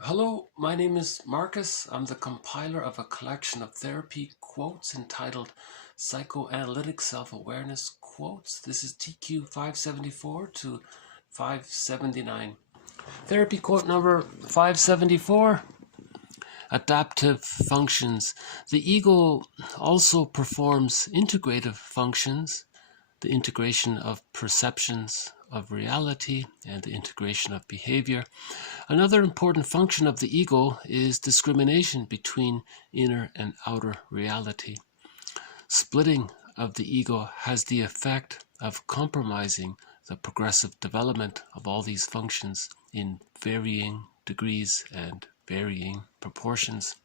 Hello, my name is Marcus. I'm the compiler of a collection of therapy quotes entitled Psychoanalytic Self-Awareness Quotes. This is TQ 574 to 579. Therapy quote number 574. Adaptive functions. The ego also performs integrative functions, the integration of perceptions of reality and the integration of behavior. Another important function of the ego is discrimination between inner and outer reality. Splitting of the ego has the effect of compromising the progressive development of all these functions in varying degrees and varying proportions.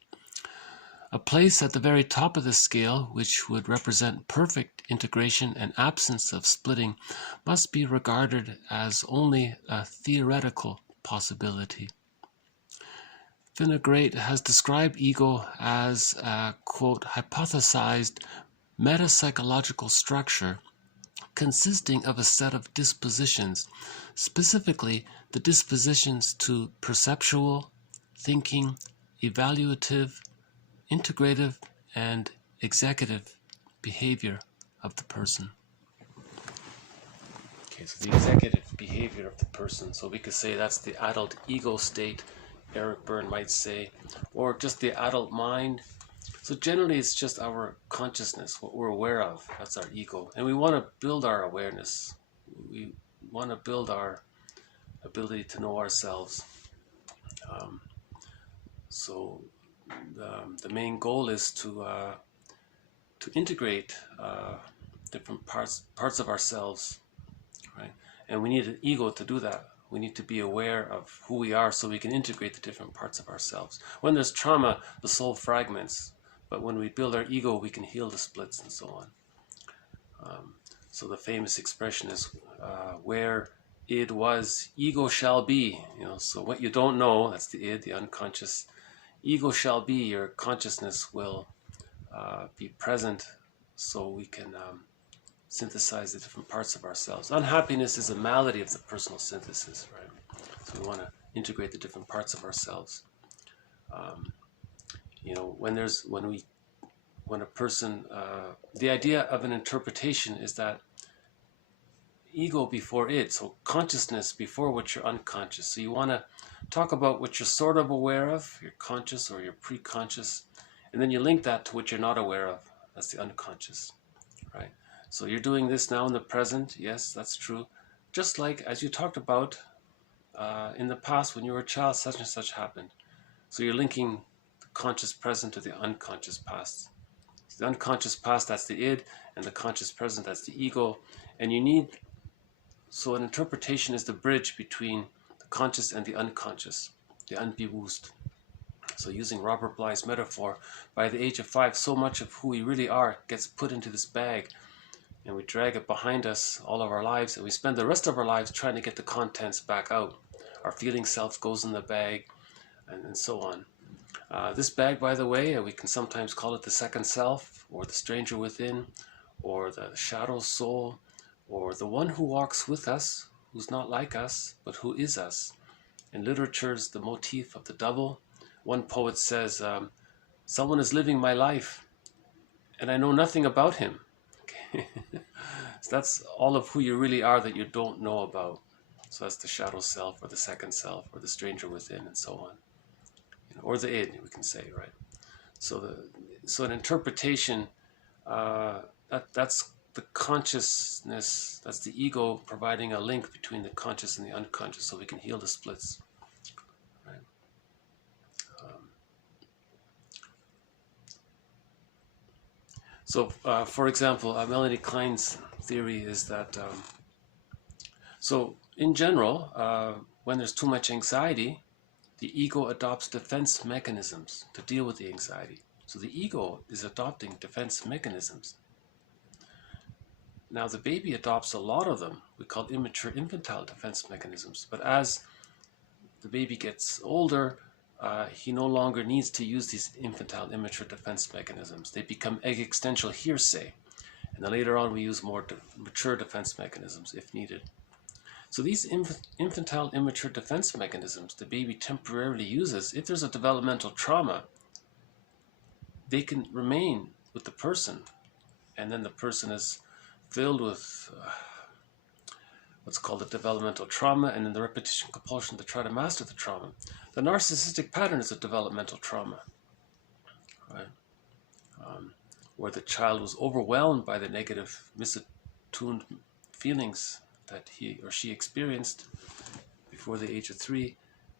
A place at the very top of the scale, which would represent perfect integration and absence of splitting, must be regarded as only a theoretical possibility. Fingarette has described ego as a, quote, hypothesized metapsychological structure consisting of a set of dispositions, specifically the dispositions to perceptual, thinking, evaluative, integrative, and executive behavior of the person. Okay, so the executive behavior of the person. So we could say that's the adult ego state, Eric Berne might say, or just the adult mind. So generally it's just our consciousness, what we're aware of, that's our ego. And we want to build our awareness. We want to build our ability to know ourselves. So the main goal is to integrate different parts of ourselves, right? And we need an ego to do that. We need to be aware of who we are so we can integrate the different parts of ourselves. When there's trauma, the soul fragments, but when we build our ego, we can heal the splits and so on. So the famous expression is, where id was, ego shall be. So what you don't know, that's the id, the unconscious. Ego shall be, your consciousness will be present so we can synthesize the different parts of ourselves. Unhappiness is a malady of the personal synthesis, right? So we want to integrate the different parts of ourselves. When a person, the idea of an interpretation is that ego before id, so consciousness before what you're unconscious. So you want to talk about what you're sort of aware of, your conscious or your pre-conscious, and then you link that to what you're not aware of. That's the unconscious, right? So you're doing this now in the present. Yes, that's true. Just like as you talked about in the past when you were a child, such and such happened. So you're linking the conscious present to the unconscious past. So the unconscious past, that's the id, and the conscious present, that's the ego. And you need, so an interpretation is the bridge between the conscious and the unconscious, the unbewusst. So using Robert Bly's metaphor, by the age of 5, so much of who we really are gets put into this bag, and we drag it behind us all of our lives, and we spend the rest of our lives trying to get the contents back out. Our feeling self goes in the bag, and so on. This bag, by the way, we can sometimes call it the second self, or the stranger within, or the shadow soul, or the one who walks with us, who's not like us, but who is us. In literature's the motif of the double. One poet says, someone is living my life, and I know nothing about him. Okay. So that's all of who you really are that you don't know about. So that's the shadow self, or the second self, or the stranger within, and so on. Or the id, we can say, right? So an interpretation, that's the consciousness, that's the ego providing a link between the conscious and the unconscious so we can heal the splits. Right? For example, Melanie Klein's theory is that, so in general, when there's too much anxiety, the ego adopts defense mechanisms to deal with the anxiety. So the ego is adopting defense mechanisms. Now the baby adopts a lot of them. We call immature infantile defense mechanisms. But as the baby gets older, he no longer needs to use these infantile immature defense mechanisms. They become existential hearsay. And then later on we use more mature defense mechanisms if needed. So these infantile immature defense mechanisms the baby temporarily uses, if there's a developmental trauma, they can remain with the person, and then the person is filled with what's called a developmental trauma, and then the repetition compulsion to try to master the trauma. The narcissistic pattern is a developmental trauma, right? Where the child was overwhelmed by the negative, misattuned feelings that he or she experienced before the age of 3,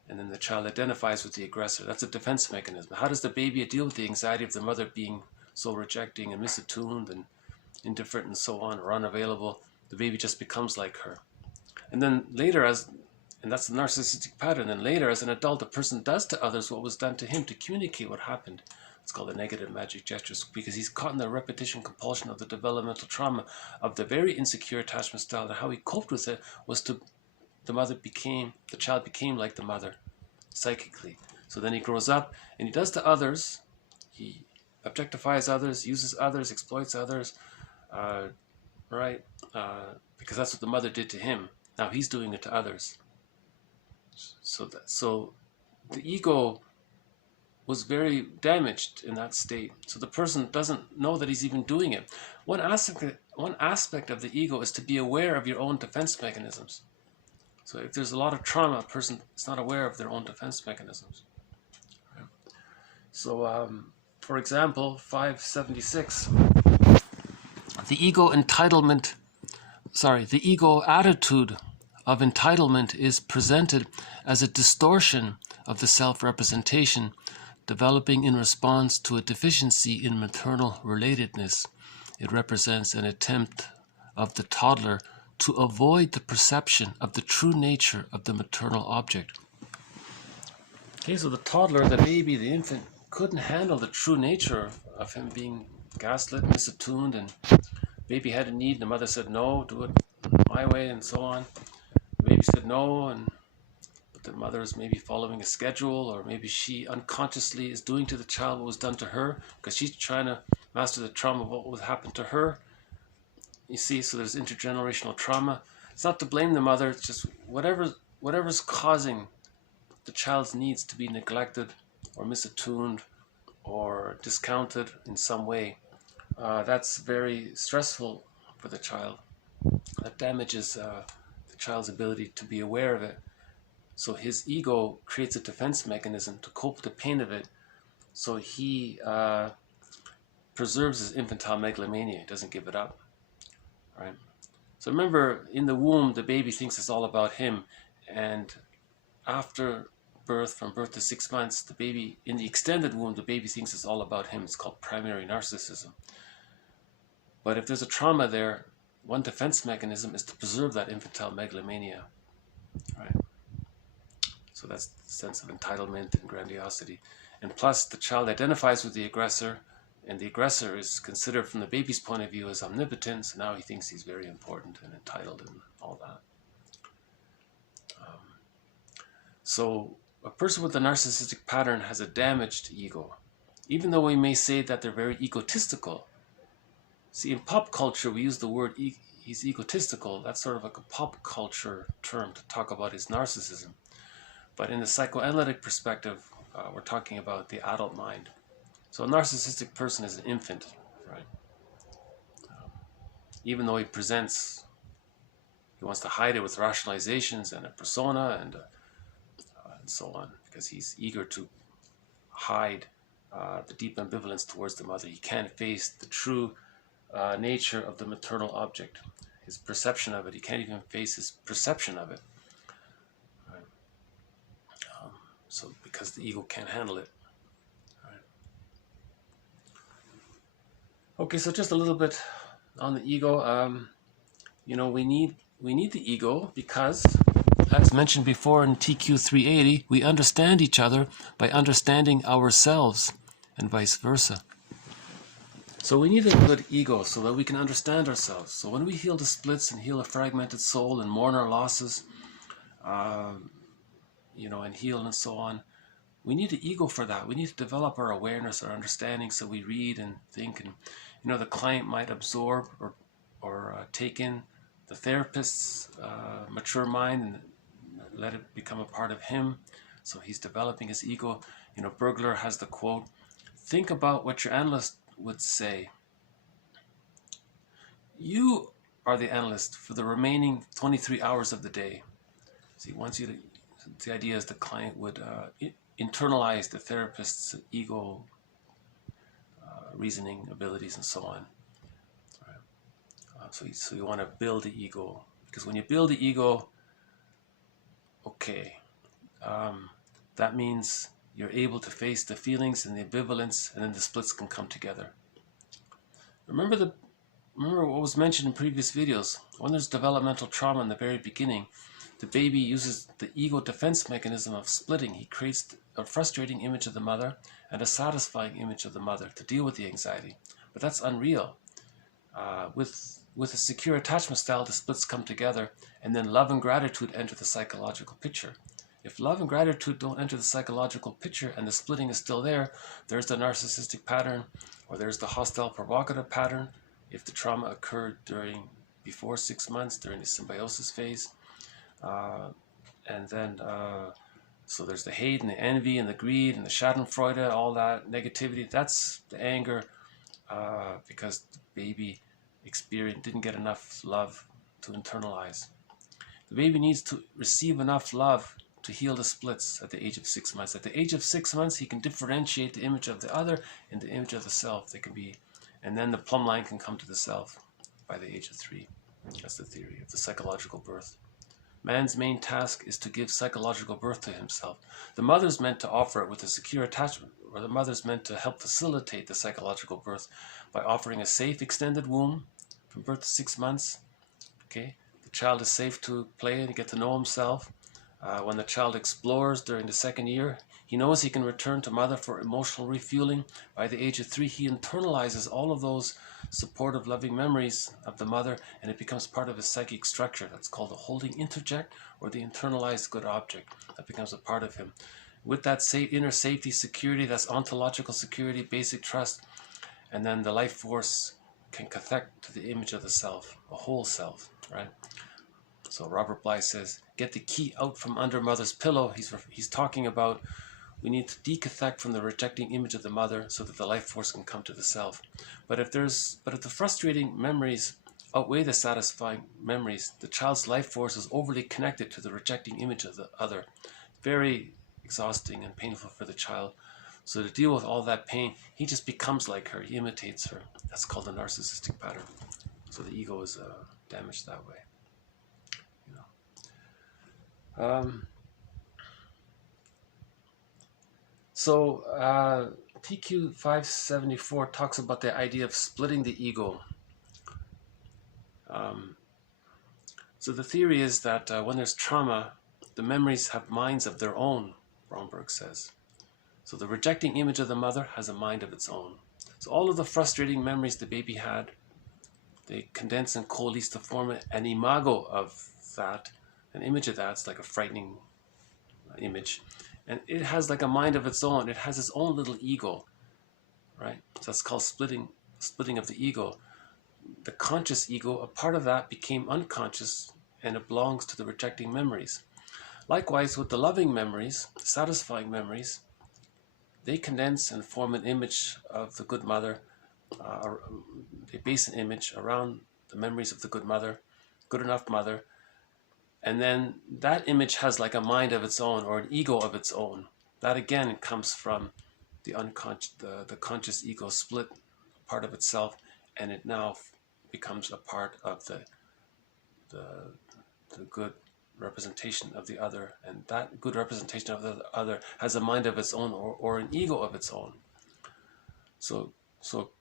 and then the child identifies with the aggressor. That's a defense mechanism. How does the baby deal with the anxiety of the mother being so rejecting and misattuned and indifferent and so on, or unavailable? The baby just becomes like her. And then later, and that's the narcissistic pattern, then later as an adult, the person does to others what was done to him to communicate what happened. It's called the negative magic gestures, because he's caught in the repetition compulsion of the developmental trauma of the very insecure attachment style, and how he coped with it was the child became like the mother psychically. So then he grows up and he does to others, he objectifies others, uses others, exploits others, right? Because that's what the mother did to him. Now he's doing it to others. So the ego was very damaged in that state. So the person doesn't know that he's even doing it. One aspect of the ego is to be aware of your own defense mechanisms. So if there's a lot of trauma, a person is not aware of their own defense mechanisms. Right? So, for example, 576, the ego attitude of entitlement is presented as a distortion of the self-representation developing in response to a deficiency in maternal relatedness. It represents an attempt of the toddler to avoid the perception of the true nature of the maternal object. Okay, so the toddler, the baby, the infant, couldn't handle the true nature of him being gaslit, misattuned, and baby had a need, and the mother said, no, do it my way, and so on. The baby said no, but the mother is maybe following a schedule, or maybe she unconsciously is doing to the child what was done to her, because she's trying to master the trauma of what would happen to her. You see, so there's intergenerational trauma. It's not to blame the mother, it's just whatever's causing the child's needs to be neglected or misattuned or discounted in some way. That's very stressful for the child. That damages the child's ability to be aware of it. So his ego creates a defense mechanism to cope with the pain of it. So he preserves his infantile megalomania. He doesn't give it up. Right? So remember, in the womb, the baby thinks it's all about him. And after birth, from birth to 6 months, the baby, in the extended womb, the baby thinks it's all about him. It's called primary narcissism. But if there's a trauma there, one defense mechanism is to preserve that infantile megalomania. Right? So that's the sense of entitlement and grandiosity. And plus, the child identifies with the aggressor, and the aggressor is considered from the baby's point of view as omnipotent, so now he thinks he's very important and entitled and all that. So a person with a narcissistic pattern has a damaged ego, even though we may say that they're very egotistical. See, in pop culture, we use the word he's egotistical. That's sort of like a pop culture term to talk about his narcissism. But in the psychoanalytic perspective, we're talking about the adult mind. So a narcissistic person is an infant, right? Even though he wants to hide it with rationalizations and a persona and so on, because he's eager to hide the deep ambivalence towards the mother. He can't face the true nature of the maternal object, his perception of it. He can't even face his perception of it. Right? So because the ego can't handle it. Right? Okay, so just a little bit on the ego. We need the ego because, as mentioned before in TQ 380, we understand each other by understanding ourselves and vice versa. So we need a good ego so that we can understand ourselves. So when we heal the splits and heal a fragmented soul and mourn our losses, and heal and so on, we need the ego for that. We need to develop our awareness, our understanding, so we read and think, and the client might absorb or take in the therapist's mature mind and let it become a part of him. So he's developing his ego. You know, Bergler has the quote, think about what your analyst would say. You are the analyst for the remaining 23 hours of the day. See, the idea is the client would internalize the therapist's ego, reasoning abilities, and so on. So you want to build the ego, because when you build the ego, okay, that means you're able to face the feelings and the ambivalence, and then the splits can come together. Remember what was mentioned in previous videos. When there's developmental trauma in the very beginning, the baby uses the ego defense mechanism of splitting. He creates a frustrating image of the mother and a satisfying image of the mother to deal with the anxiety. But that's unreal. With a secure attachment style, the splits come together, and then love and gratitude enter the psychological picture. If love and gratitude don't enter the psychological picture and the splitting is still there, there's the narcissistic pattern, or there's the hostile provocative pattern. If the trauma occurred before 6 months, during the symbiosis phase, and then so there's the hate and the envy and the greed and the schadenfreude, all that negativity. That's the anger, because the baby didn't get enough love to internalize. The baby needs to receive enough love to heal the splits at the age of 6 months. At the age of 6 months, he can differentiate the image of the other and the image of the self. And then the plumb line can come to the self by the age of 3. That's the theory of the psychological birth. Man's main task is to give psychological birth to himself. The mother's meant to offer it with a secure attachment, or the mother's meant to help facilitate the psychological birth by offering a safe extended womb from birth to 6 months. Okay, the child is safe to play and get to know himself. When the child explores during the 2nd year, he knows he can return to mother for emotional refueling. By the age of 3, he internalizes all of those supportive, loving memories of the mother, and it becomes part of his psychic structure. That's called the holding interject, or the internalized good object. That becomes a part of him. With that inner safety, security, that's ontological security, basic trust, and then the life force can connect to the image of the self, a whole self, right? So Robert Bly says, get the key out from under mother's pillow. He's talking about we need to decathect from the rejecting image of the mother so that the life force can come to the self. But if the frustrating memories outweigh the satisfying memories, the child's life force is overly connected to the rejecting image of the other. Very exhausting and painful for the child. So to deal with all that pain, he just becomes like her. He imitates her. That's called the narcissistic pattern. So the ego is damaged that way. TQ 574 talks about the idea of splitting the ego. So the theory is that when there's trauma, the memories have minds of their own, Bromberg says. So the rejecting image of the mother has a mind of its own. So all of the frustrating memories the baby had, they condense and coalesce to form an imago of that. An image of that's like a frightening image, and it has like a mind of its own. It has its own little ego, right? So that's called splitting of the ego. The conscious ego, a part of that became unconscious, and it belongs to the rejecting memories. Likewise with the loving memories, the satisfying memories, they condense and form an image of the good mother. They base an image around the memories of the good mother, good enough mother. And then that image has like a mind of its own, or an ego of its own. That again comes from the unconscious, the conscious ego split part of itself, and it now becomes a part of the good representation of the other. And that good representation of the other has a mind of its own, or an ego of its own. So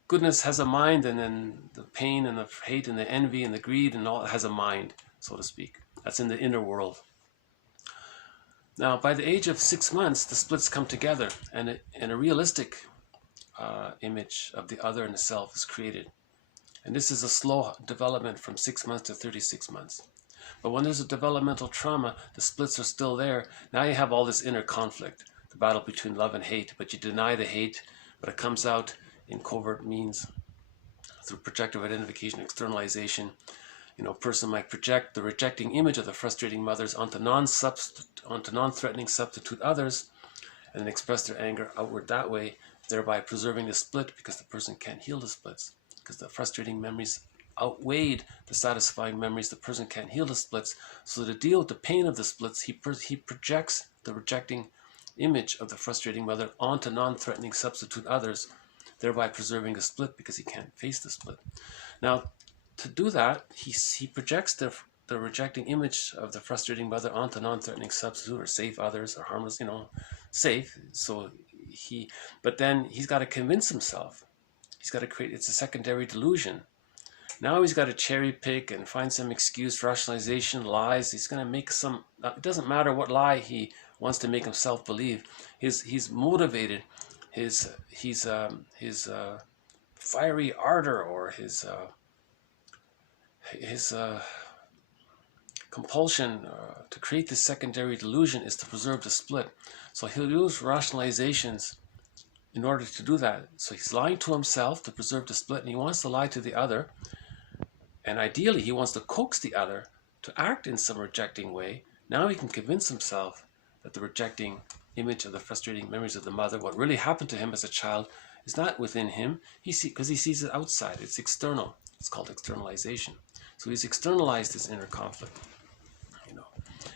goodness has a mind, and then the pain and the hate and the envy and the greed and all has a mind, so to speak. That's in the inner world. Now, by the age of 6 months, the splits come together, and a realistic image of the other and the self is created. And this is a slow development from 6 months to 36 months. But when there's a developmental trauma, the splits are still there. Now you have all this inner conflict, the battle between love and hate, but you deny the hate, but it comes out in covert means through projective identification, externalization. A person might project the rejecting image of the frustrating mothers onto non-threatening substitute others, and then express their anger outward that way, thereby preserving the split, because the person can't heal the splits, because the frustrating memories outweighed the satisfying memories. The person can't heal the splits, so to deal with the pain of the splits, he projects the rejecting image of the frustrating mother onto non-threatening substitute others, thereby preserving the split, because he can't face the split. Now, to do that, he projects the rejecting image of the frustrating mother onto non-threatening substitute, or safe others, or harmless, safe. But then he's got to convince himself. He's got to create, it's a secondary delusion. Now he's got to cherry pick and find some excuse, rationalization, lies. He's going to make some, it doesn't matter what lie he wants to make himself believe. He's motivated, his fiery ardor, or his compulsion to create this secondary delusion is to preserve the split. So he'll use rationalizations in order to do that. So he's lying to himself to preserve the split, and he wants to lie to the other. And ideally, he wants to coax the other to act in some rejecting way. Now he can convince himself that the rejecting image of the frustrating memories of the mother, what really happened to him as a child, is not within him, because he sees it outside. It's external. It's called externalization. So he's externalized his inner conflict,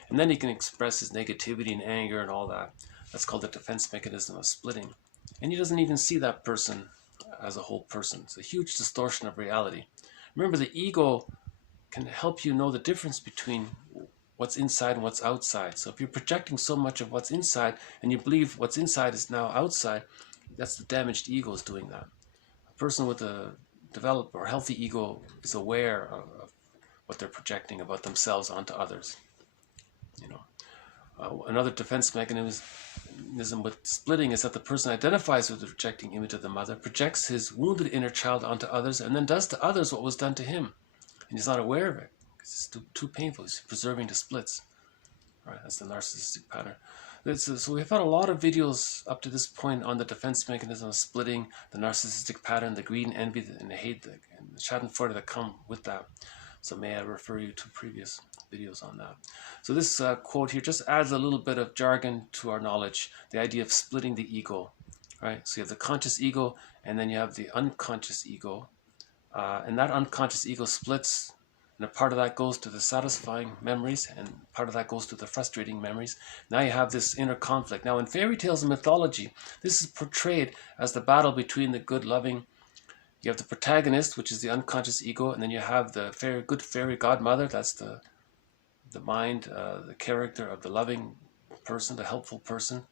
and then he can express his negativity and anger and all that. That's called the defense mechanism of splitting. And he doesn't even see that person as a whole person. It's a huge distortion of reality. Remember, the ego can help you know the difference between what's inside and what's outside. So if you're projecting so much of what's inside, and you believe what's inside is now outside, that's the damaged ego is doing that. A person with a developed or healthy ego is aware of what they're projecting about themselves onto others. Another defense mechanism with splitting is that the person identifies with the rejecting image of the mother, projects his wounded inner child onto others, and then does to others what was done to him. And he's not aware of it, because it's too painful. He's preserving the splits. Right? That's the narcissistic pattern. So we've had a lot of videos up to this point on the defense mechanism of splitting, the narcissistic pattern, the greed and envy, and the hate, and the schadenfreude that come with that. So may I refer you to previous videos on that. So this quote here just adds a little bit of jargon to our knowledge, the idea of splitting the ego. Right? So you have the conscious ego, and then you have the unconscious ego. And that unconscious ego splits, and a part of that goes to the satisfying memories, and part of that goes to the frustrating memories. Now you have this inner conflict. Now in fairy tales and mythology, this is portrayed as the battle between the good, loving. You have the protagonist, which is the unconscious ego, and then you have the good fairy godmother. That's the mind, the character of the loving person, the helpful person,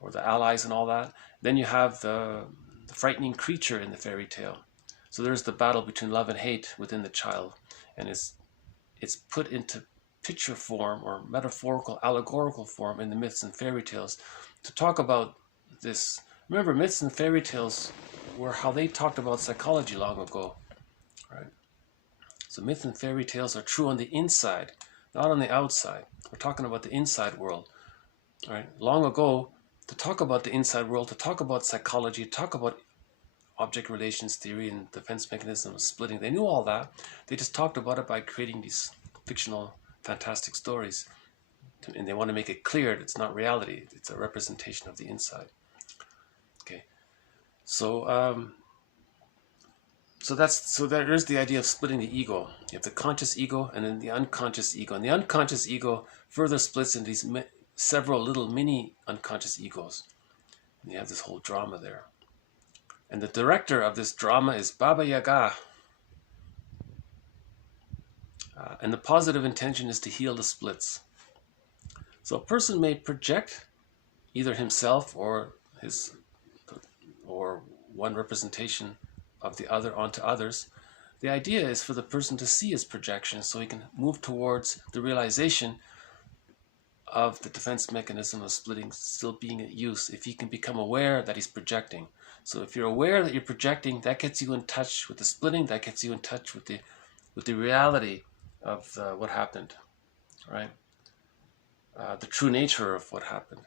or the allies and all that. Then you have the frightening creature in the fairy tale. So there's the battle between love and hate within the child, and it's put into picture form or metaphorical, allegorical form in the myths and fairy tales to talk about this. Remember, myths and fairy tales were how they talked about psychology long ago, right? So myths and fairy tales are true on the inside, not on the outside. We're talking about the inside world, right? Long ago, to talk about the inside world, to talk about psychology, to talk about object relations theory and defense mechanism of splitting, they knew all that. They just talked about it by creating these fictional, fantastic stories. And they want to make it clear that it's not reality. It's a representation of the inside. Okay. So there is the idea of splitting the ego. You have the conscious ego and then the unconscious ego. And the unconscious ego further splits into these several little mini unconscious egos. And you have this whole drama there. And the director of this drama is Baba Yaga. And the positive intention is to heal the splits. So a person may project either himself or one representation of the other onto others. The idea is for the person to see his projection so he can move towards the realization of the defense mechanism of splitting still being at use, if he can become aware that he's projecting. So if you're aware that you're projecting, that gets you in touch with the splitting, that gets you in touch with the reality of what happened, right? The true nature of what happened.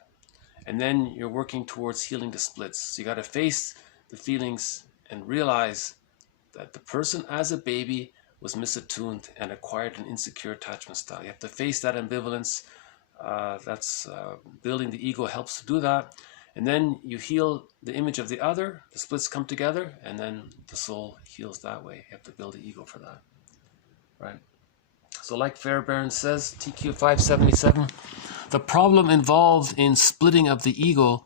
And then you're working towards healing the splits. So you got to face the feelings and realize that the person as a baby was misattuned and acquired an insecure attachment style. You have to face that ambivalence. Building the ego helps to do that. And then you heal the image of the other, the splits come together, and then the soul heals that way. You have to build the ego for that, right? So like Fairbairn says, TQ 577, the problem involved in splitting of the ego,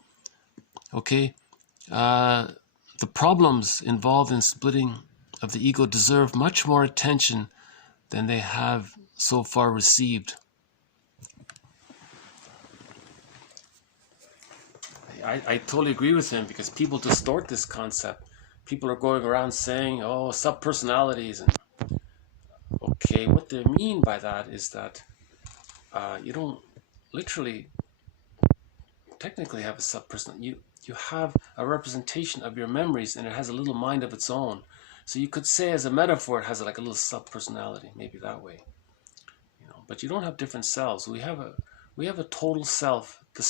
okay, the problems involved in splitting of the ego deserve much more attention than they have so far received. I totally agree with him, because people distort this concept. People are going around saying, oh, subpersonalities. And okay, what they mean by that is that you don't literally technically have a subpersonality. You have a representation of your memories, and it has a little mind of its own. So you could say, as a metaphor, it has like a little subpersonality, maybe that way. You know, but you don't have different selves. We have a total self. The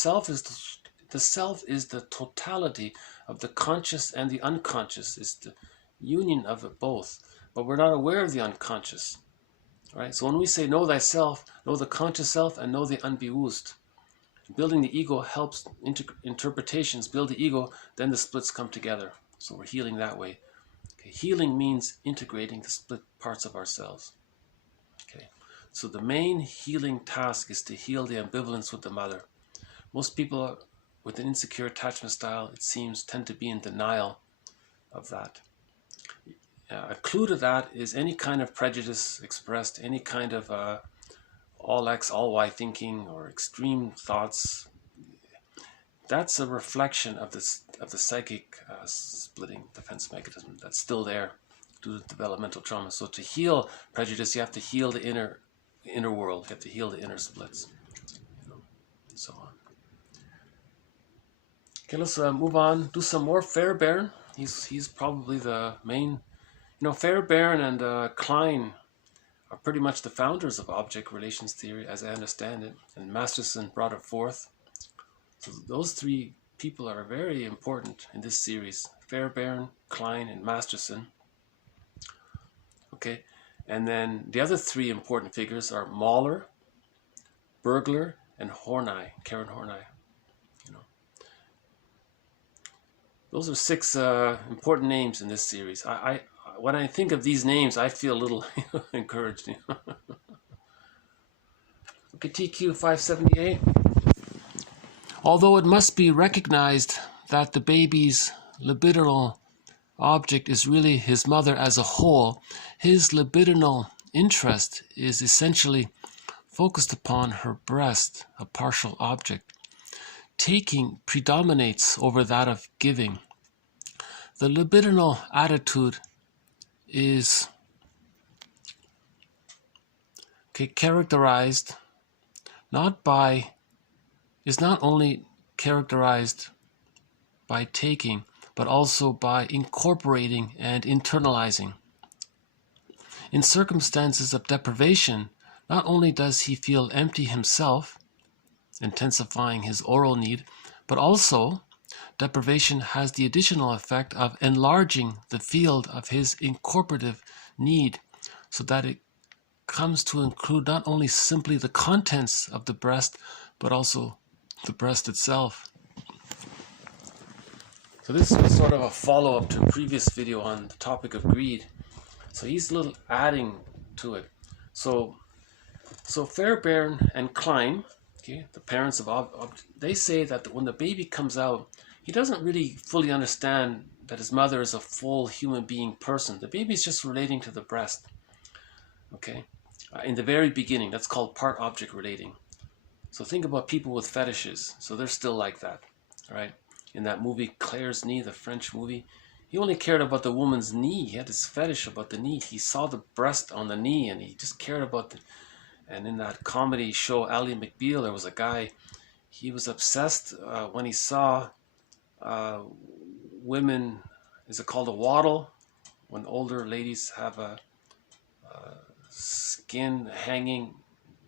self is the totality of the conscious and the unconscious. It's the union of it both. But we're not aware of the unconscious, right? So when we say know thyself, know the conscious self and know the unbewusst. Building the ego helps interpretations build the ego, then the splits come together. So we're healing that way. Okay. Healing means integrating the split parts of ourselves. Okay. So the main healing task is to heal the ambivalence with the mother. Most people with an insecure attachment style, it seems, tend to be in denial of that. A clue to that is any kind of prejudice expressed, any kind of all X, all Y thinking or extreme thoughts. That's a reflection of the psychic splitting defense mechanism that's still there due to developmental trauma. So to heal prejudice, you have to heal the inner world. You have to heal the inner splits, you know, and so on. Okay, let's move on. Do some more. Fairbairn. He's probably the main. You know, Fairbairn and Klein are pretty much the founders of object relations theory, as I understand it, and Masterson brought it forth. So those three people are very important in this series: Fairbairn, Klein, and Masterson. Okay, and then the other three important figures are Mahler, Bergler, and Horney, Karen Horney. You know, those are 6 important names in this series. When I think of these names, I feel a little encouraged. You know? Okay, TQ 578. Although it must be recognized that the baby's libidinal object is really his mother as a whole, his libidinal interest is essentially focused upon her breast, a partial object. Taking predominates over that of giving. The libidinal attitude is characterized is not only characterized by taking, but also by incorporating and internalizing. In circumstances of deprivation, not only does he feel empty himself, intensifying his oral need, but also deprivation has the additional effect of enlarging the field of his incorporative need, so that it comes to include not only simply the contents of the breast, but also the breast itself. So this is sort of a follow-up to a previous video on the topic of greed. So he's a little adding to it. So Fairbairn and Klein, okay, the parents of they say that when the baby comes out, he doesn't really fully understand that his mother is a full human being person. The baby is just relating to the breast. Okay, in the very beginning, that's called part object relating. So think about people with fetishes. So they're still like that, right? In that movie, Claire's Knee, the French movie, he only cared about the woman's knee. He had his fetish about the knee. He saw the breast on the knee, and he just cared about the. And in that comedy show, Ally McBeal, there was a guy. He was obsessed when he saw women. Is it called a waddle? When older ladies have a skin hanging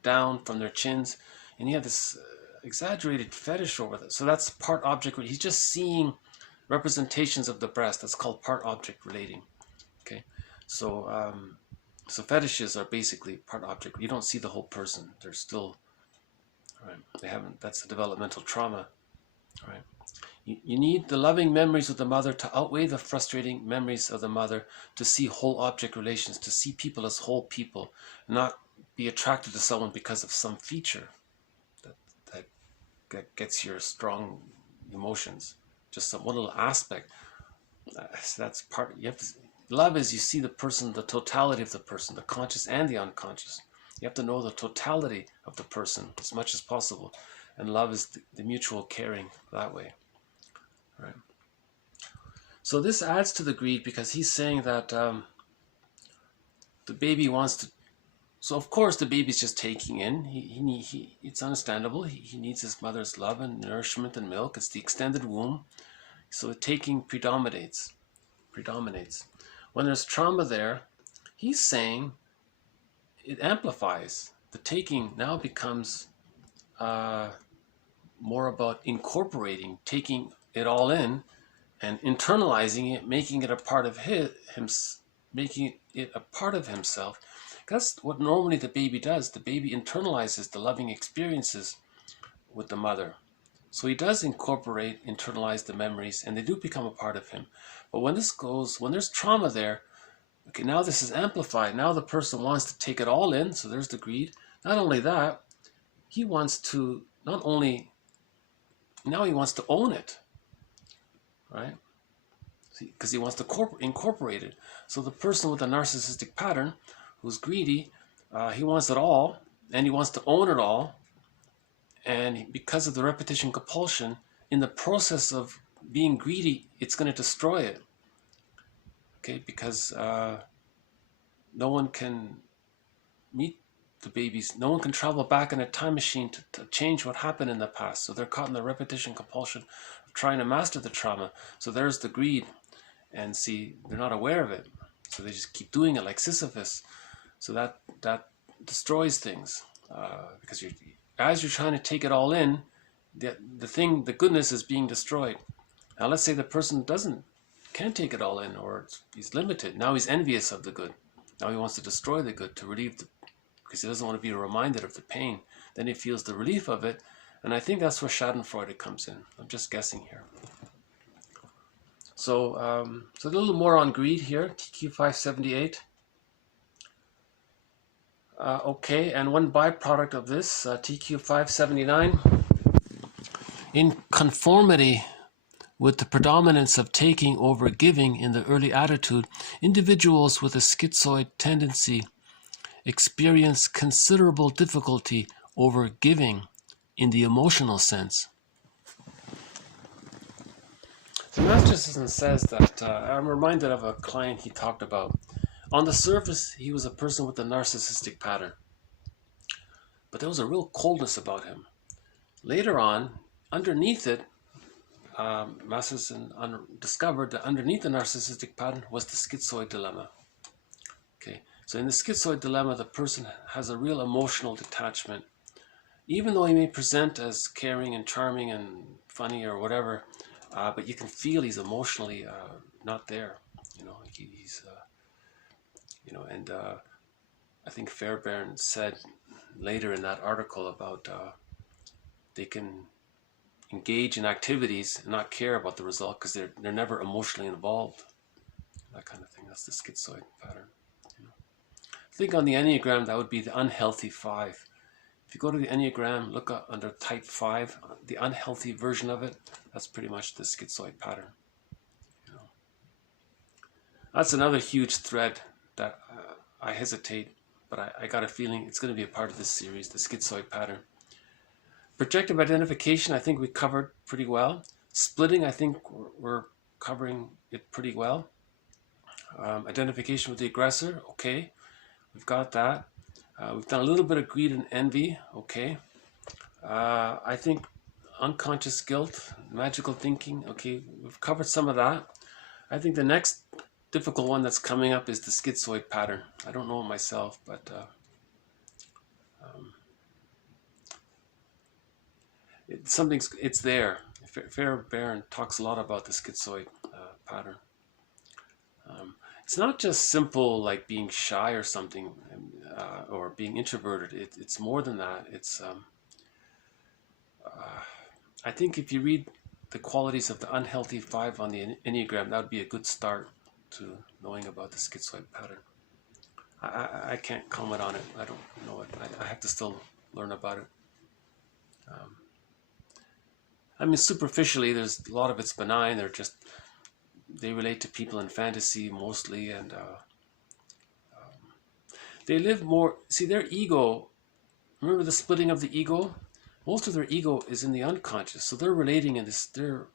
down from their chins, and he had this exaggerated fetish over that. So that's part object. He's just seeing representations of the breast. That's called part object relating. Okay, so So fetishes are basically part object. You don't see the whole person. They're still, right? They haven't. That's a developmental trauma, right? You need the loving memories of the mother to outweigh the frustrating memories of the mother, to see whole object relations, to see people as whole people, not be attracted to someone because of some feature that gets your strong emotions, just some one little aspect. That's part. You have to love is you see the person, the totality of the person, the conscious and the unconscious. You have to know the totality of the person as much as possible, and love is the mutual caring that way. Right. So this adds to the greed because he's saying that the baby wants to. So of course the baby's just taking in. It's understandable. He needs his mother's love and nourishment and milk. It's the extended womb. So taking predominates. When there's trauma there, he's saying it amplifies. The taking now becomes more about incorporating, taking it all in, and internalizing it, making it a part of making it a part of himself. That's what normally the baby does. The baby internalizes the loving experiences with the mother. So he does incorporate, internalize the memories, and they do become a part of him. But when there's trauma there, okay, now this is amplified. Now the person wants to take it all in, so there's the greed. Not only that, he wants to now he wants to own it. Right? Because he wants to incorporate it. So the person with a narcissistic pattern who's greedy, he wants it all, and he wants to own it all. And because of the repetition compulsion, in the process of being greedy, it's going to destroy it. Okay, because no one can meet the babies. No one can travel back in a time machine to change what happened in the past. So they're caught in the repetition compulsion of trying to master the trauma. So there's the greed. And see, they're not aware of it. So they just keep doing it like Sisyphus. So that destroys things. Because as you're trying to take it all in, the goodness is being destroyed. Now let's say the person can't take it all in, or he's limited. Now he's envious of the good. Now he wants to destroy the good to relieve because he doesn't want to be reminded of the pain. Then he feels the relief of it. And I think that's where Schadenfreude comes in. I'm just guessing here. So a little more on greed here, TQ 578. Okay, and one byproduct of this, TQ 579. In conformity with the predominance of taking over giving in the early attitude, individuals with a schizoid tendency experience considerable difficulty over giving in the emotional sense. So Masterson says that, I'm reminded of a client he talked about. On the surface, he was a person with a narcissistic pattern, but there was a real coldness about him. Later on, underneath it, Masterson discovered that underneath the narcissistic pattern was the schizoid dilemma. Okay, so in the schizoid dilemma, the person has a real emotional detachment. Even though he may present as caring and charming and funny or whatever, but you can feel he's emotionally not there. He's and I think Fairbairn said later in that article about they can engage in activities and not care about the result because they're never emotionally involved. That kind of thing. That's the schizoid pattern. I think on the Enneagram that would be the unhealthy 5. If you go to the Enneagram, look up under type 5, the unhealthy version of it, that's pretty much the schizoid pattern. That's another huge thread that I hesitate, but I got a feeling it's going to be a part of this series, the schizoid pattern. Projective identification, I think we covered pretty well. Splitting, I think we're covering it pretty well. Identification with the aggressor, okay, we've got that. We've done a little bit of greed and envy, okay. I think unconscious guilt, magical thinking, okay, we've covered some of that. I think the next difficult one that's coming up is the schizoid pattern. I don't know it myself, but it's there. Fairbairn talks a lot about the schizoid pattern. it's not just simple like being shy or something, or being introverted. It's more than that. It's I think if you read the qualities of the unhealthy 5 on the Enneagram, that would be a good start to knowing about the schizoid pattern. I can't comment on it. I don't know it. I have to still learn about it. I mean, superficially, there's a lot of it's benign. They relate to people in fantasy mostly, and they live more. See, their ego. Remember the splitting of the ego? Most of their ego is in the unconscious, so they're relating in this. They're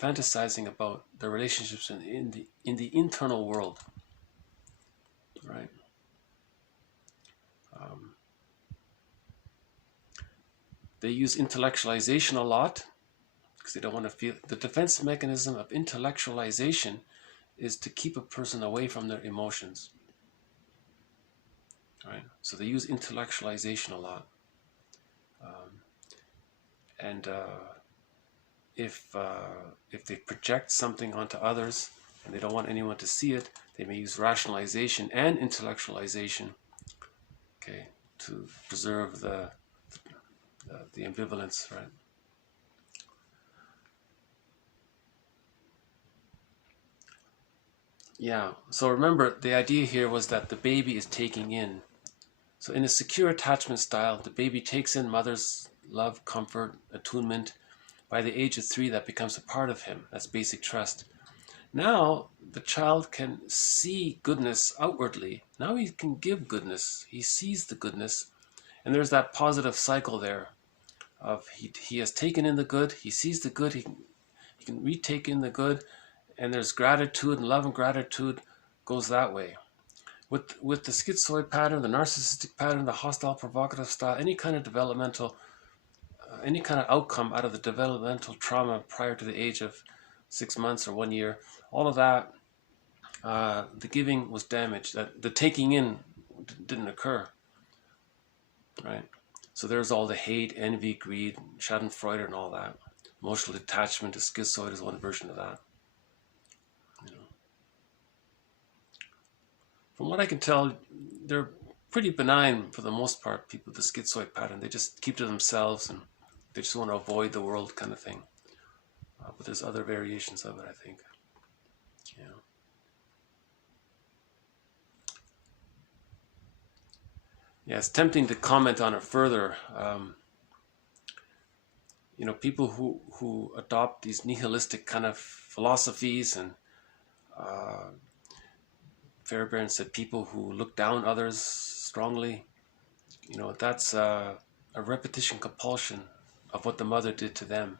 fantasizing about their relationships in the internal world, right? They use intellectualization a lot because they don't want to feel. The defense mechanism of intellectualization is to keep a person away from their emotions, right? So they use intellectualization a lot. And if they project something onto others and they don't want anyone to see it, they may use rationalization and intellectualization, okay, to preserve the ambivalence, right? Yeah, so remember, the idea here was that the baby is taking in. So in a secure attachment style, the baby takes in mother's love, comfort, attunement. By the age of 3, that becomes a part of him. That's basic trust. Now, the child can see goodness outwardly. Now he can give goodness. He sees the goodness. And there's that positive cycle there of he has taken in the good, he sees the good, he can retake in the good, and there's gratitude, and love and gratitude goes that way. With the schizoid pattern, the narcissistic pattern, the hostile provocative style, any kind of developmental, any kind of outcome out of the developmental trauma prior to the age of 6 months or 1 year, all of that, the giving was damaged. That the taking in didn't occur, right? So there's all the hate, envy, greed, Schadenfreude, and all that. Emotional detachment, the schizoid is one version of that. From what I can tell, they're pretty benign for the most part, people with the schizoid pattern. They just keep to themselves and they just want to avoid the world kind of thing. But there's other variations of it, I think. Yeah. Yeah, it's tempting to comment on it further. People who adopt these nihilistic kind of philosophies, and Fairbairn said people who look down others strongly, that's a repetition compulsion of what the mother did to them.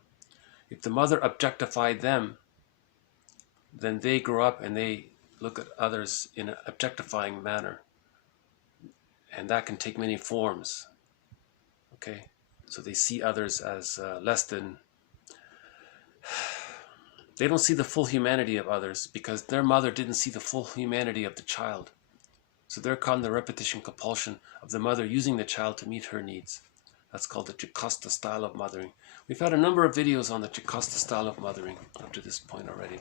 If the mother objectified them, then they grow up and they look at others in an objectifying manner. And that can take many forms. Okay? So they see others as less than. They don't see the full humanity of others because their mother didn't see the full humanity of the child. So they're caught in the repetition compulsion of the mother using the child to meet her needs. That's called the Jocasta style of mothering. We've had a number of videos on the Jocasta style of mothering up to this point already.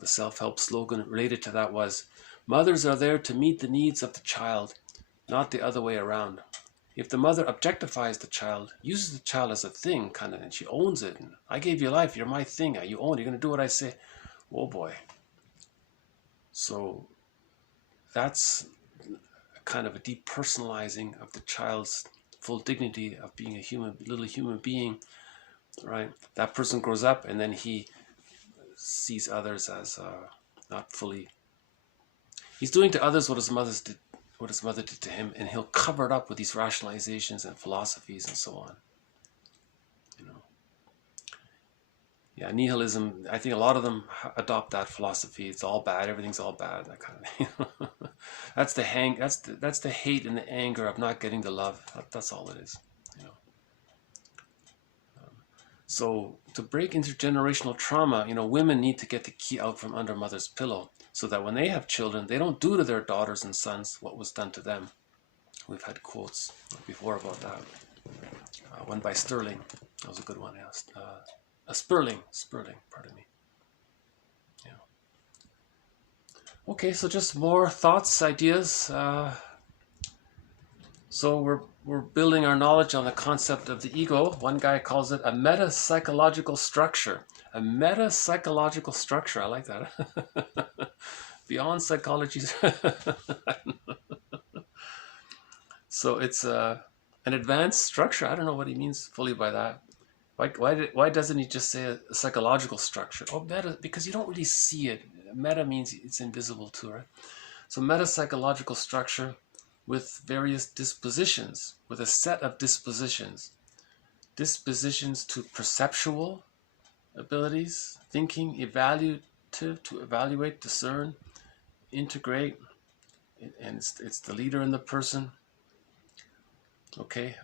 The self-help slogan related to that was, mothers are there to meet the needs of the child, not the other way around. If the mother objectifies the child, uses the child as a thing, kind of, and she owns it, and I gave you life, you're my thing, you own it, you're going to do what I say. Oh boy. So that's kind of a depersonalizing of the child's full dignity of being a little human being, right? That person grows up and then he sees others as not fully. He's doing to others what his mother did to him, and he'll cover it up with these rationalizations and philosophies and so on. Yeah, nihilism. I think a lot of them adopt that philosophy. It's all bad. Everything's all bad. That kind of thing. That's the hate and the anger of not getting the love. That's all it is. So to break intergenerational trauma, women need to get the key out from under mother's pillow, so that when they have children, they don't do to their daughters and sons what was done to them. We've had quotes before about that. One by Sterling. That was a good one. Sperling, pardon me. Yeah. Okay, so just more thoughts, ideas. So we're building our knowledge on the concept of the ego. One guy calls it a metapsychological structure. A metapsychological structure. I like that. Beyond psychology. So it's an advanced structure. I don't know what he means fully by that. Why doesn't he just say a psychological structure? Oh, meta, because you don't really see it. Meta means it's invisible too, right? So metapsychological structure with various dispositions, with a set of dispositions. Dispositions to perceptual abilities, thinking, evaluative, to evaluate, discern, integrate, and it's the leader in the person. Okay,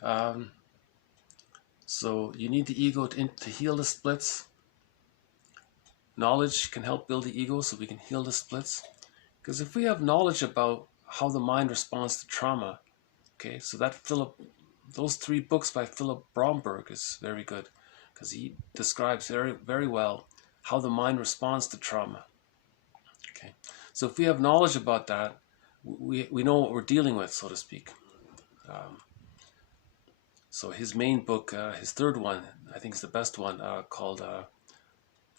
so you need the ego to heal the splits. Knowledge can help build the ego so we can heal the splits. Because if we have knowledge about how the mind responds to trauma, okay, so those 3 books by Philip Bromberg is very good because he describes very, very well how the mind responds to trauma. Okay, so if we have knowledge about that, we know what we're dealing with, so to speak. So his main book, his 3rd one, I think is the best one, called The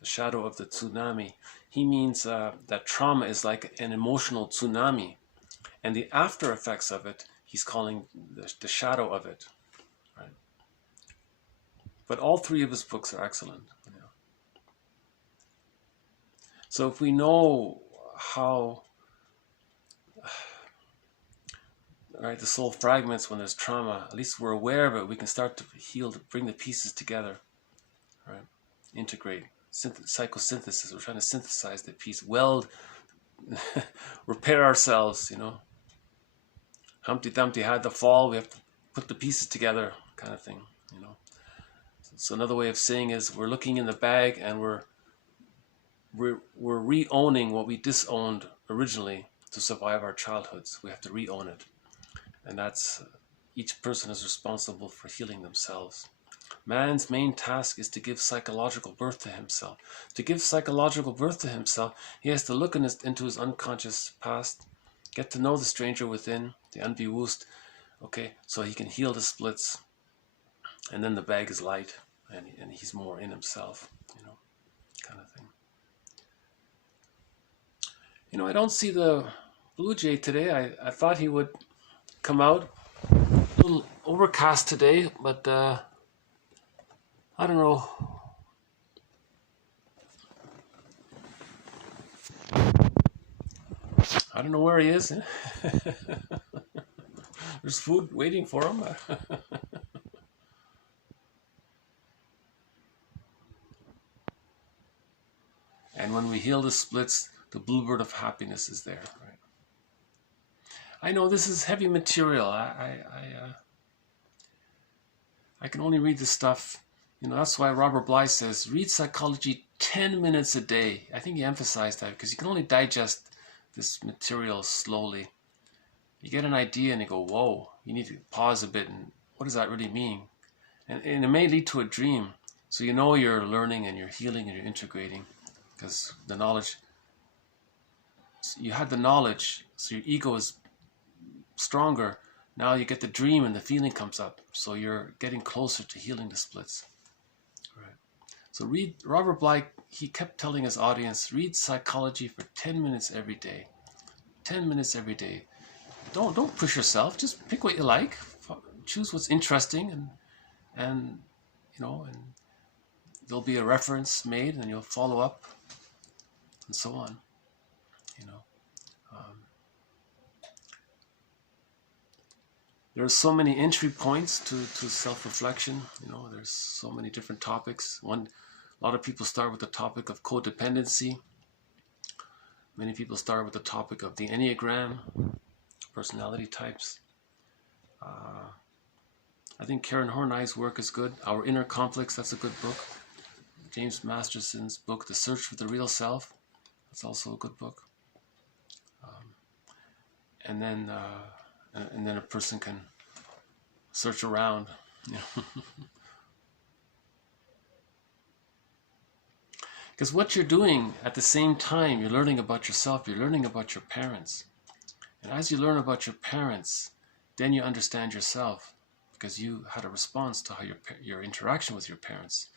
Shadow of the Tsunami. He means that trauma is like an emotional tsunami, and the after effects of it, he's calling the shadow of it. Right? But all 3 of his books are excellent. You know? So if we know how the soul fragments when there's trauma, at least we're aware of it, we can start to heal, to bring the pieces together, right? Integrate, psychosynthesis. We're trying to synthesize the piece, weld, repair ourselves, you know. Humpty Dumpty had the fall, we have to put the pieces together, kind of thing, you know. So another way of saying is we're looking in the bag and we're re-owning what we disowned originally to survive our childhoods. We have to re-own it. And that's, each person is responsible for healing themselves. Man's main task is to give psychological birth to himself. To give psychological birth to himself, he has to look into his unconscious past, get to know the stranger within, the unbewusst, okay, so he can heal the splits. And then the bag is light, and he's more in himself, you know, kind of thing. You know, I don't see the Blue Jay today. I thought he would come out. A little overcast today, but I don't know. I don't know where he is. There's food waiting for him. And when we heal the splits, the bluebird of happiness is there. Right? I know this is heavy material. I can only read this stuff. You know, that's why Robert Bly says, read psychology 10 minutes a day. I think he emphasized that because you can only digest this material slowly. You get an idea and you go, whoa, you need to pause a bit and what does that really mean? And it may lead to a dream. So you know you're learning and you're healing and you're integrating because the knowledge, you had the knowledge, so your ego is stronger. Now you get the dream and the feeling comes up. So you're getting closer to healing the splits. Right. So read, Robert Bly, he kept telling his audience, read psychology for 10 minutes every day. 10 minutes every day. Don't push yourself. Just pick what you like. Choose what's interesting and you know, and there'll be a reference made and you'll follow up and so on, you know. There are so many entry points to self-reflection. You know, there's so many different topics. A lot of people start with the topic of codependency. Many people start with the topic of the Enneagram, personality types. I think Karen Horney's work is good. Our Inner Conflicts, that's a good book. James Masterson's book, The Search for the Real Self, that's also a good book. And then a person can search around. You know. Because what you're doing at the same time, you're learning about yourself, you're learning about your parents. And as you learn about your parents, then you understand yourself, because you had a response to how your interaction with your parents.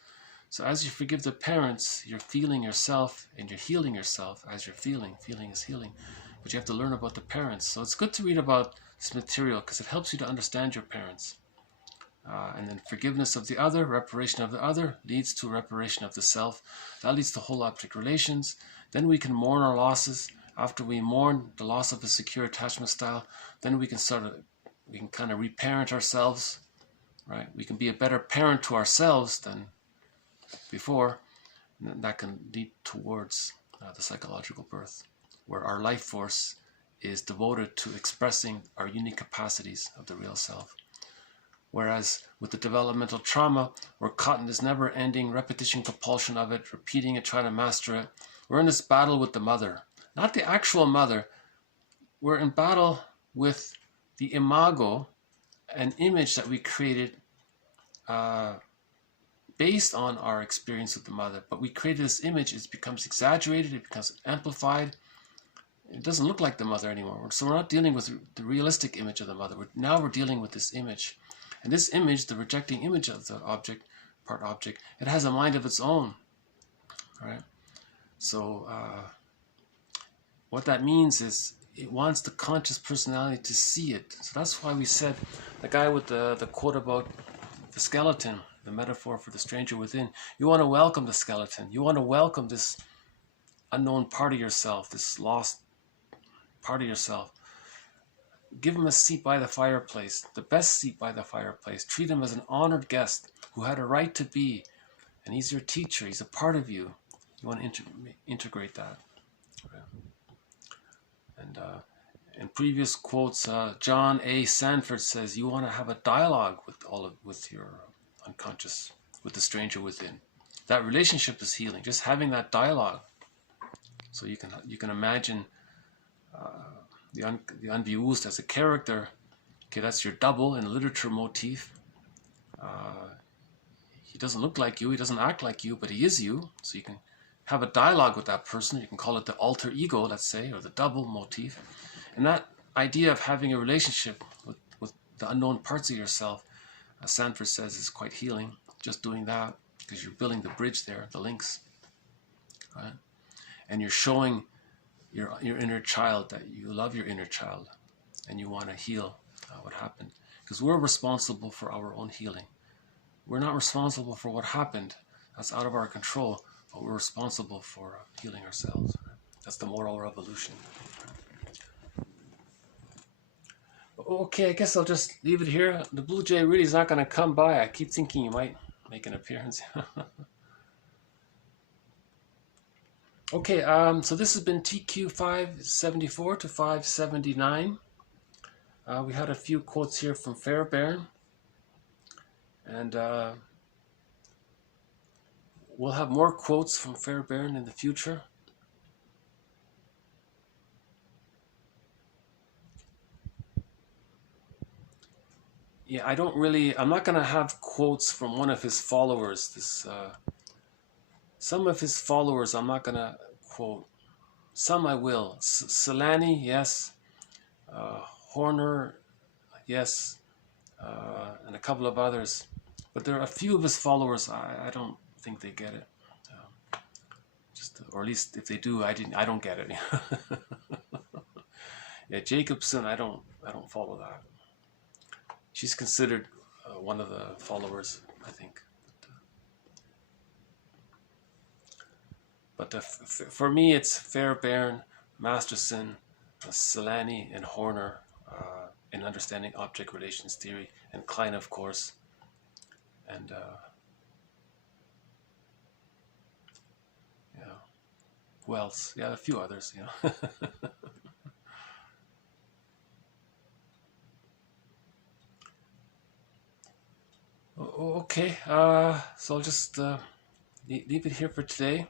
So as you forgive the parents, you're feeling yourself and you're healing yourself as you're feeling. Feeling is healing. But you have to learn about the parents. So it's good to read about this material because it helps you to understand your parents. And then forgiveness of the other, reparation of the other, leads to reparation of the self. That leads to whole object relations. Then we can mourn our losses. After we mourn the loss of a secure attachment style, then we can kind of reparent ourselves, right? We can be a better parent to ourselves than before. And that can lead towards the psychological birth, where our life force is devoted to expressing our unique capacities of the real self. Whereas with the developmental trauma, we're caught in this never-ending repetition compulsion of it, repeating it, trying to master it. We're in this battle with the mother. Not the actual mother. We're in battle with the imago, an image that we created based on our experience with the mother. But we created this image, it becomes exaggerated, it becomes amplified. It doesn't look like the mother anymore. So we're not dealing with the realistic image of the mother. Now we're dealing with this image. And this image, the rejecting image of the object, part object, it has a mind of its own. Right? So what that means is it wants the conscious personality to see it. So that's why we said, the guy with the quote about the skeleton, the metaphor for the stranger within, you want to welcome the skeleton. You want to welcome this unknown part of yourself, this lost part of yourself. Give him a seat by the fireplace, the best seat by the fireplace. Treat him as an honored guest who had a right to be. And he's your teacher. He's a part of you. You want to integrate that. And in previous quotes, John A. Sanford says, you want to have a dialogue with your unconscious, with the stranger within. That relationship is healing. Just having that dialogue. So you can imagine the unbeused as a character. Okay, that's your double in a literature motif. He doesn't look like you, he doesn't act like you, but he is you. So you can have a dialogue with that person. You can call it the alter ego, let's say, or the double motif. And that idea of having a relationship with the unknown parts of yourself, as Sanford says, is quite healing. Just doing that, because you're building the bridge there, the links. Right? And you're showing your inner child that you love your inner child and you want to heal what happened. Because we're responsible for our own healing. We're not responsible for what happened. That's out of our control. But we're responsible for healing ourselves. That's the moral revolution. Okay, I guess I'll just leave it here. The Blue Jay really is not going to come by. I keep thinking you might make an appearance. Okay, so this has been TQ 574 to 579. We had a few quotes here from Fairbairn. And we'll have more quotes from Fairbairn in the future. Yeah, I'm not going to have quotes from one of his followers. Some of his followers I'm not going to quote. Some I will. Solani, yes. Horner, yes. And a couple of others. But there are a few of his followers, I don't think they get it. Or at least if they do, I don't get it. Yeah, Jacobson, I don't follow that. She's considered one of the followers, I think. But for me, it's Fairbairn, Masterson, Solani, and Horner in understanding object relations theory, and Klein, of course, and yeah, who else? Yeah, a few others. Yeah. Okay, so I'll just leave it here for today.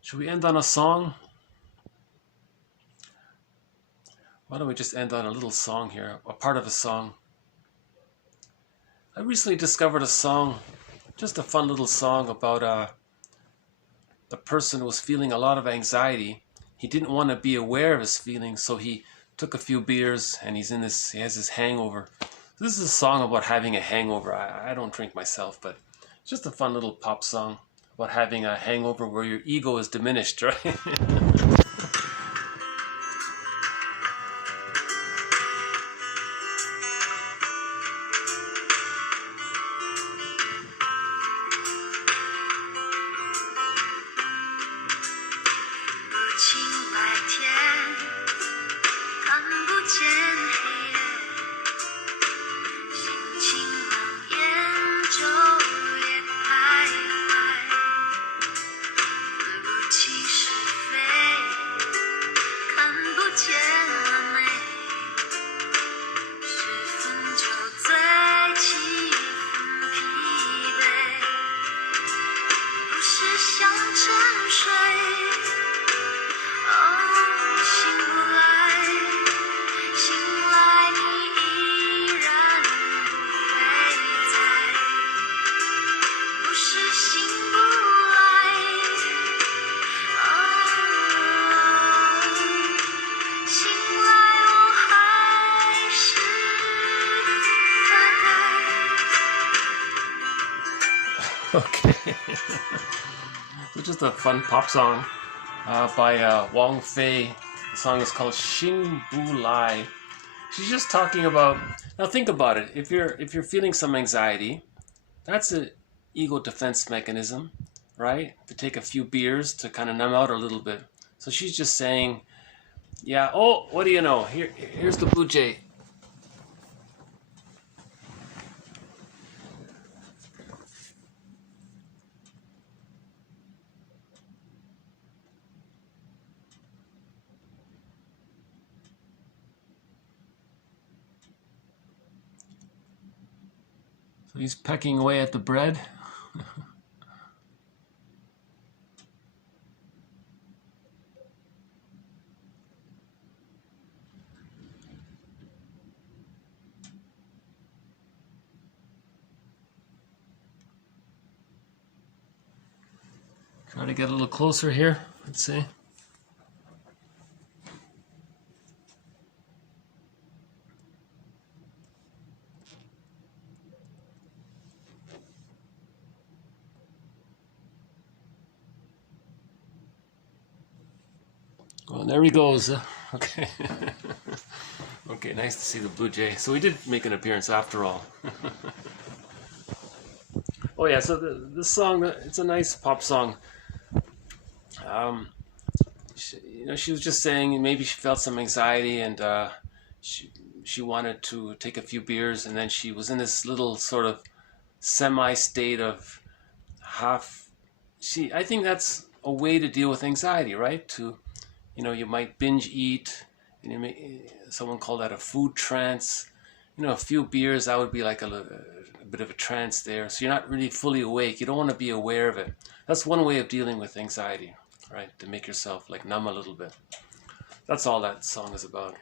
Should we end on a song? Why don't we just end on a little song here, a part of a song. I recently discovered a song, just a fun little song about the person who was feeling a lot of anxiety. He didn't want to be aware of his feelings, so he took a few beers and he has this hangover. This is a song about having a hangover. I don't drink myself, but it's just a fun little pop song about having a hangover where your ego is diminished, right? Okay. It's just a fun pop song by Wang Fei. The song is called Xing Bu Lai. She's just talking about, now think about it, if you're feeling some anxiety, that's an ego defense mechanism, right? To take a few beers to kind of numb out a little bit. So she's just saying, yeah, oh, what do you know? Here's the blue jay. So he's pecking away at the bread. Try to get a little closer here. Let's see. Well, there he goes. Okay. Okay, nice to see the blue jay. So we did make an appearance after all. Oh yeah, so this song, it's a nice pop song. She was just saying maybe she felt some anxiety and she wanted to take a few beers, and then she was in this little sort of semi-state of half. I think that's a way to deal with anxiety, right? You might binge eat, and someone called that a food trance. A few beers, that would be like a bit of a trance there. So you're not really fully awake. You don't want to be aware of it. That's one way of dealing with anxiety, right? To make yourself like numb a little bit. That's all that song is about,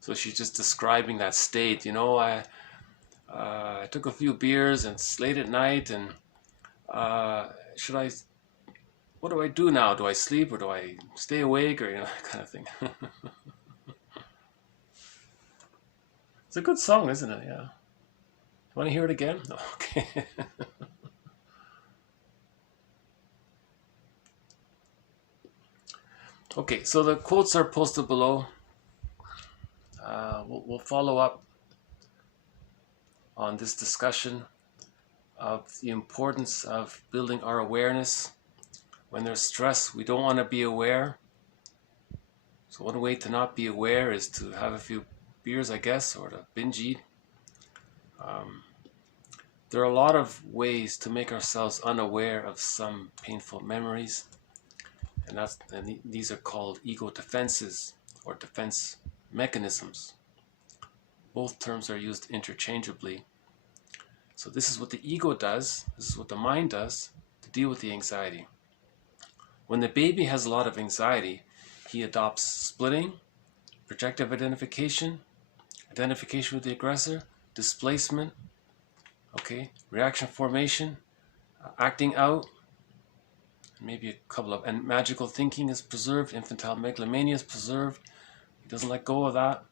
So she's just describing that state. I took a few beers and it's late at night, and what do I do now? Do I sleep or do I stay awake, or that kind of thing? It's a good song, isn't it? Yeah. Want to hear it again? No. Okay. Okay, so the quotes are posted below. We'll follow up on this discussion of the importance of building our awareness. When there's stress, we don't want to be aware. So one way to not be aware is to have a few beers, I guess, or to binge eat. There are a lot of ways to make ourselves unaware of some painful memories, and these are called ego defenses or defense mechanisms. Both terms are used interchangeably. So this is what the ego does, this is what the mind does to deal with the anxiety. When the baby has a lot of anxiety, he adopts splitting, projective identification, identification with the aggressor, displacement, okay, reaction formation, acting out, maybe a couple of, and magical thinking is preserved, infantile megalomania is preserved. He doesn't let go of that.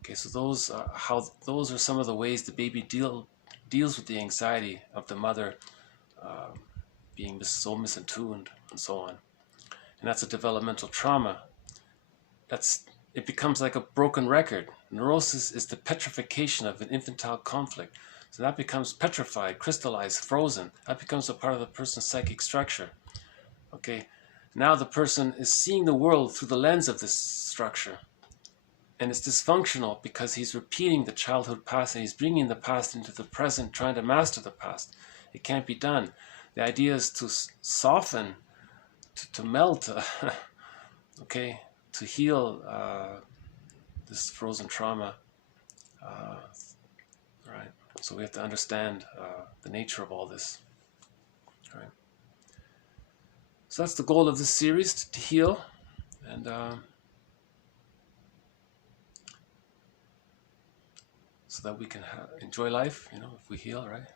Okay, so those are some of the ways the baby deals with the anxiety of the mother being so misattuned and so on. And that's a developmental trauma. It becomes like a broken record. Neurosis is the petrification of an infantile conflict. So that becomes petrified, crystallized, frozen. That becomes a part of the person's psychic structure. Okay, now the person is seeing the world through the lens of this structure. And it's dysfunctional because he's repeating the childhood past and he's bringing the past into the present, trying to master the past. It can't be done. The idea is to soften, to melt, okay, to heal this frozen trauma. Right. So we have to understand the nature of all this. All right. So that's the goal of this series, to heal, and so that we can enjoy life, if we heal, right?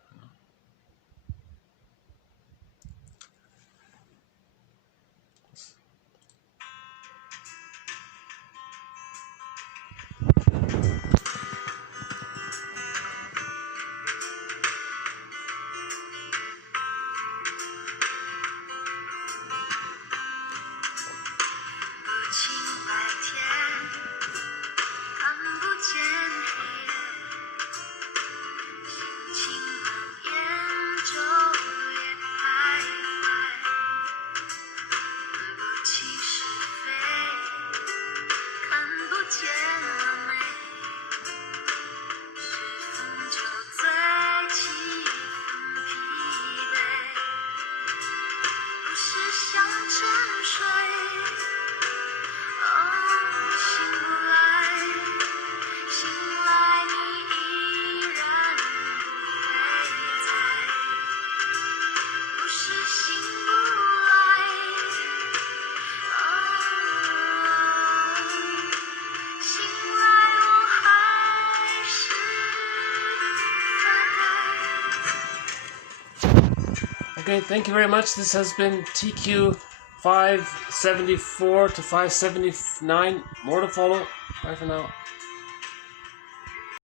Okay, thank you very much. This has been TQ 574 to 579. More to follow. Bye for now.